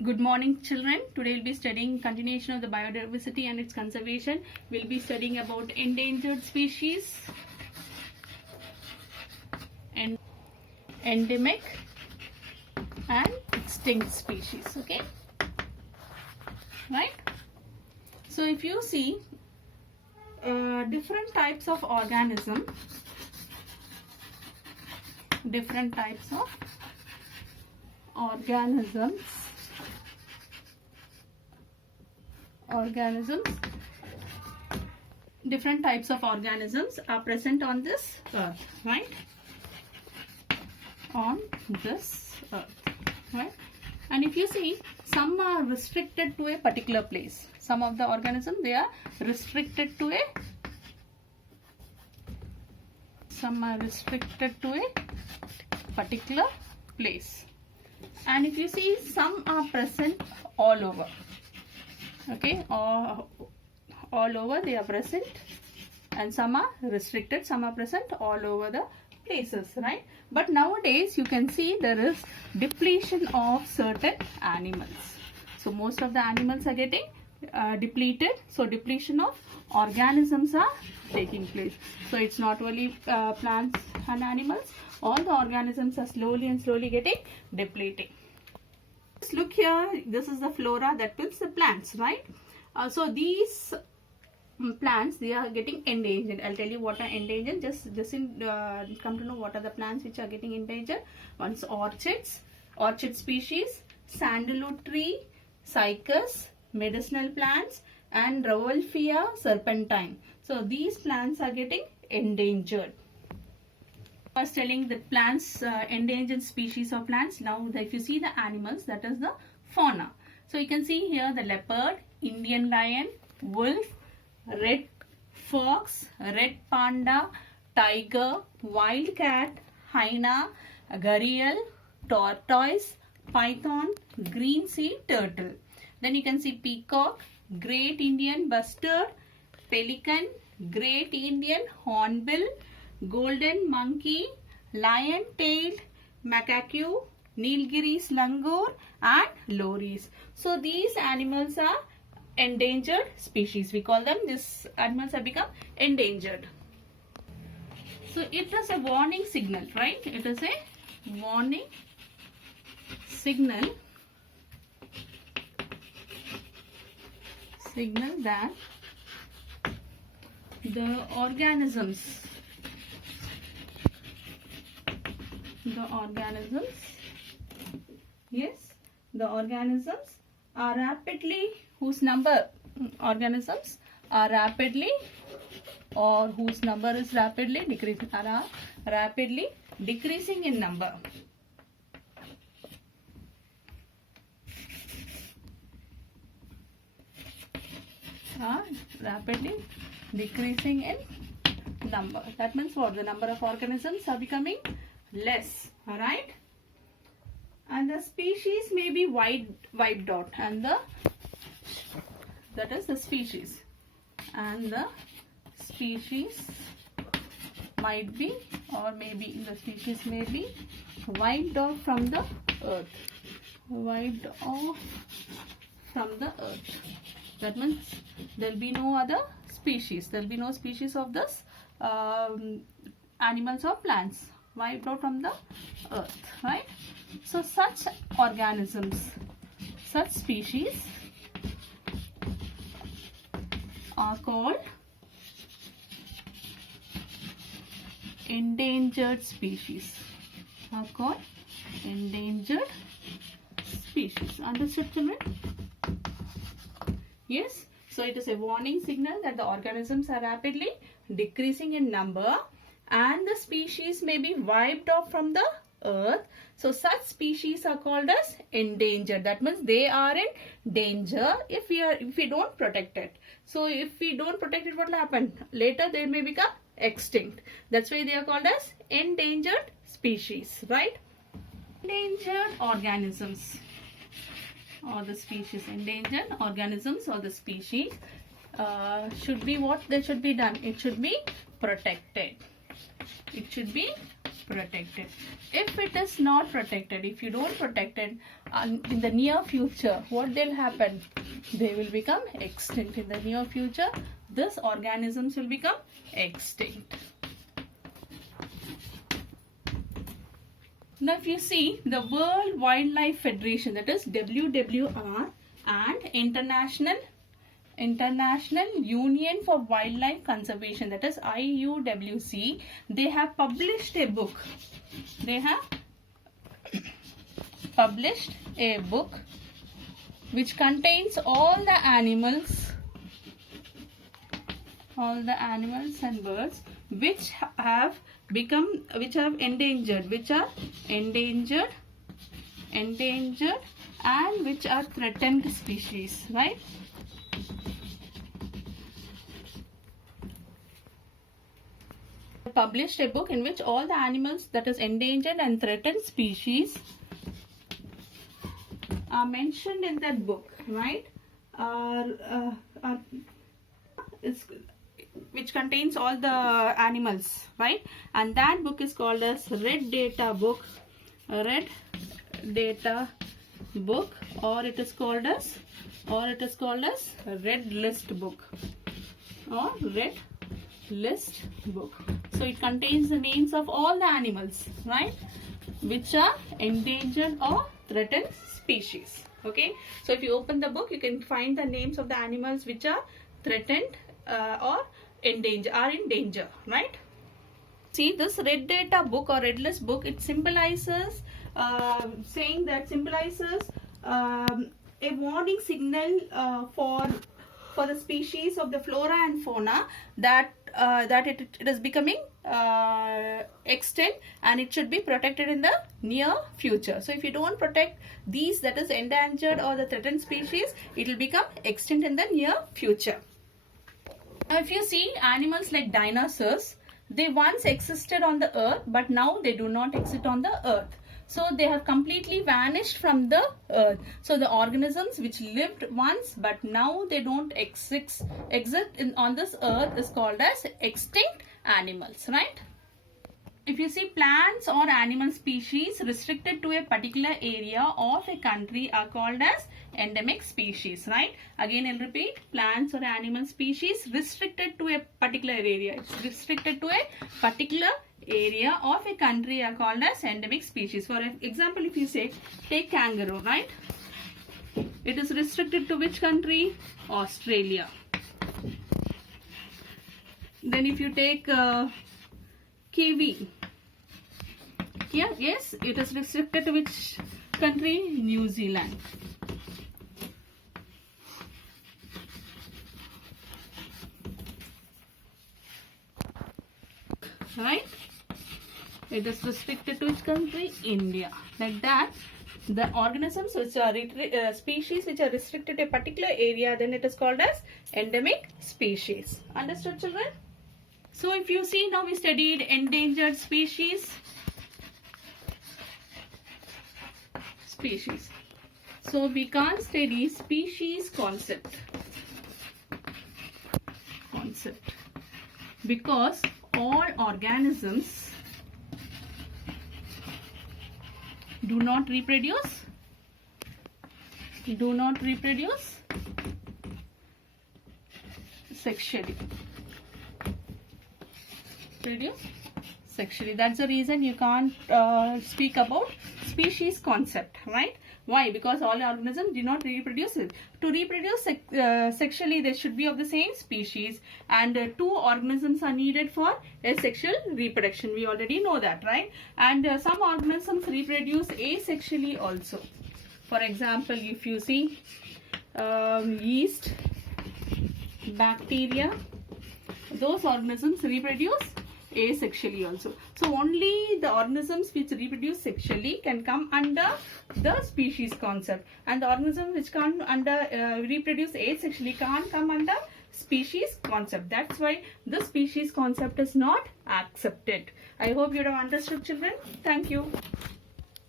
Good morning, children. Today we'll be studying continuation of the biodiversity and its conservation. We'll be studying about endangered species and endemic and extinct species. Okay, right? So if you see different types of organisms different types of organisms are present on this earth, right? On this earth, right? And if you see, some are restricted to a particular place. Some of the organisms, they are restricted to a particular place. And if you see, some are present all over. Okay, all over they are present, and some are restricted, some are present all over the places, right? But nowadays you can see there is depletion of certain animals. So most of the animals are getting depleted. So depletion of organisms are taking place. So it's not only plants and animals, all the organisms are slowly getting depleting. Just look here, this is the flora, that means the plants, right? So these plants, they are getting endangered. I'll tell you what are endangered. Just come to know what are the plants which are getting endangered. One's orchid species, sandalwood tree, cycas, medicinal plants, and Rauwolfia serpentine. So these plants are getting endangered. I was telling the plants, endangered species of plants. Now if you see the animals, that is the fauna. So you can see here the leopard, Indian lion, wolf, red fox, red panda, tiger, wild cat, hyena, gharial, tortoise, python, green sea turtle. Then you can see peacock, great Indian bustard, pelican, great Indian hornbill, golden monkey, lion-tailed macaque, Nilgiris langur, and loris. So these animals are endangered species. We call them, these animals have become endangered. So it is a warning signal, right? It is a warning signal that the organisms are rapidly, whose number is rapidly decreasing in number. Rapidly decreasing in number. That means what? The number of organisms are becoming less. Alright? And the species may be wiped out, and that is the species. And the species might be, or maybe the species may be wiped off from the earth. That means there will be no other species. There will be no species of this animals or plants wiped out from the earth, right? So such organisms, such species are called endangered species. Understood, children? Yes. So it is a warning signal that the organisms are rapidly decreasing in number and the species may be wiped off from the earth. So such species are called as endangered. That means they are in danger if we don't protect it. So if we don't protect it, what will happen? Later they may become extinct. That's why they are called as endangered species, right? Endangered organisms or the species. Endangered organisms or the species should be what they should be done. It should be protected. protected. If it is not protected, if you don't protect it, in the near future, what will happen? They will become extinct. In the near future, these organisms will become extinct. Now, if you see the World Wildlife Federation, that is WWR, and International Union for Wildlife Conservation, that is IUWC, they have published a book. They have published a book which contains all the animals and birds which are endangered and which are threatened species, right? Published a book in which all the animals that is endangered and threatened species are mentioned in that book, right? Which contains all the animals, right? And that book is called as Red Data Book, or it is called as Red List Book, or Red List Book. So it contains the names of all the animals, right, which are endangered or threatened species. Okay, so if you open the book, you can find the names of the animals which are threatened or in danger, right? See, this Red Data Book or Red List Book, it symbolizes a warning signal for the species of the flora and fauna that it is becoming extinct, and it should be protected in the near future. So if you don't protect these, that is endangered or the threatened species, it will become extinct in the near future. Now if you see animals like dinosaurs, they once existed on the earth, but now they do not exist on the earth. So they have completely vanished from the earth. So the organisms which lived once but now they don't exist on this earth is called as extinct animals, right? If you see, plants or animal species restricted to a particular area of a country are called as endemic species, right? Again, I'll repeat, plants or animal species restricted to a particular area. It's restricted to a particular area of a country are called as endemic species. For example, if you say, take kangaroo, right? It is restricted to which country? Australia. Then if you take kiwi, yeah, yes, it is restricted to which country? New Zealand. Right? It is restricted to which country? India. Like that, the organisms which are species which are restricted to a particular area, then it is called as endemic species. Understood, children? So if you see, now we studied endangered species. So we can't study species concept because all organisms do not reproduce sexually. That's the reason you can't speak about species concept, right? Why? Because all organisms do not reproduce it. To reproduce sexually, they should be of the same species, and 2 organisms are needed for a sexual reproduction. We already know that, right? And some organisms reproduce asexually also. For example, if you see yeast, bacteria, those organisms reproduce asexually also. So only the organisms which reproduce sexually can come under the species concept, and the organisms which can't reproduce asexually can't come under species concept. That's why the species concept is not accepted. I hope you have understood, children. Thank you.